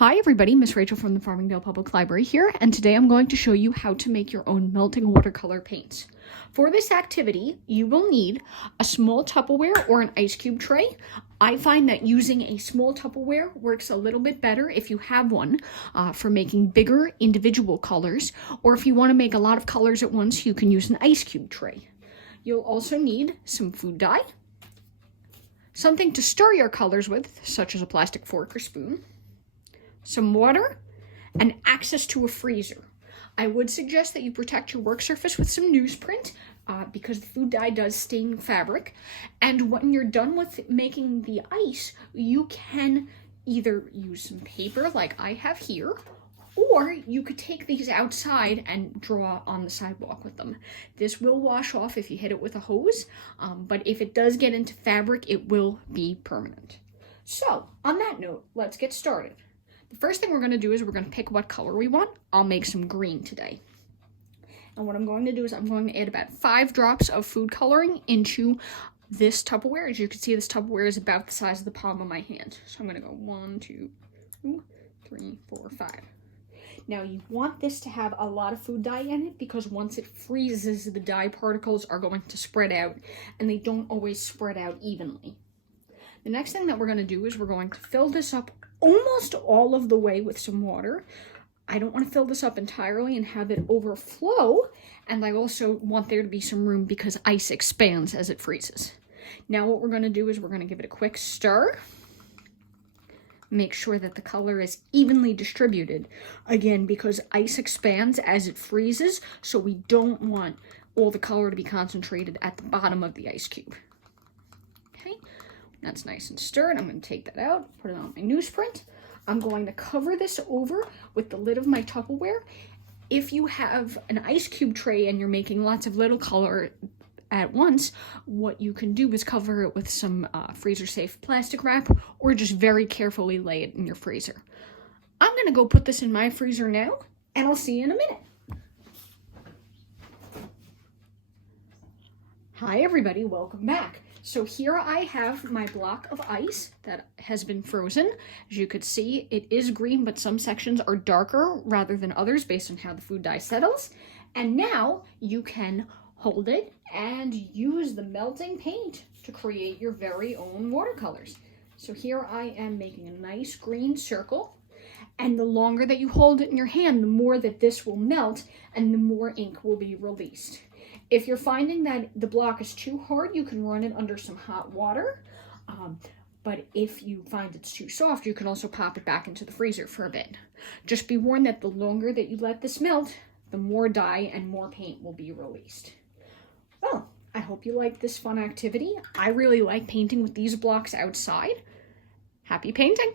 Hi everybody, Miss Rachel from the Farmingdale Public Library here, and today I'm going to show you how to make your own melting watercolor paints. For this activity, you will need a small Tupperware or an ice cube tray. I find that using a small Tupperware works a little bit better if you have one for making bigger individual colors, or if you want to make a lot of colors at once, you can use an ice cube tray. You'll also need some food dye, something to stir your colors with, such as a plastic fork or spoon, some water, and access to a freezer. I would suggest that you protect your work surface with some newsprint because the food dye does stain fabric. And when you're done with making the ice, you can either use some paper like I have here, or you could take these outside and draw on the sidewalk with them. This will wash off if you hit it with a hose, but if it does get into fabric, it will be permanent. So, on that note, let's get started. The first thing we're going to do is we're going to pick what color we want. I'll make some green today. And what I'm going to do is I'm going to add about 5 drops of food coloring into this Tupperware. As you can see, this Tupperware is about the size of the palm of my hand. So I'm going to go 1, 2, 3, 4, 5. Now you want this to have a lot of food dye in it because once it freezes, the dye particles are going to spread out and they don't always spread out evenly. The next thing that we're going to do is we're going to fill this up almost all of the way with some water. I don't want to fill this up entirely and have it overflow, and I also want there to be some room because ice expands as it freezes. Now what we're going to do is we're going to give it a quick stir. Make sure that the color is evenly distributed, again, because ice expands as it freezes, so we don't want all the color to be concentrated at the bottom of the ice cube. Okay. That's nice and stirred. I'm going to take that out, put it on my newsprint. I'm going to cover this over with the lid of my Tupperware. If you have an ice cube tray and you're making lots of little color at once, what you can do is cover it with some freezer-safe plastic wrap or just very carefully lay it in your freezer. I'm going to go put this in my freezer now, and I'll see you in a minute. Hi everybody, welcome back. So here I have my block of ice that has been frozen. As you could see, it is green, but some sections are darker rather than others based on how the food dye settles. And now you can hold it and use the melting paint to create your very own watercolors. So here I am making a nice green circle. And the longer that you hold it in your hand, the more that this will melt and the more ink will be released. If you're finding that the block is too hard, you can run it under some hot water. But if you find it's too soft, you can also pop it back into the freezer for a bit. Just be warned that the longer that you let this melt, the more dye and more paint will be released. Well, I hope you like this fun activity. I really like painting with these blocks outside. Happy painting!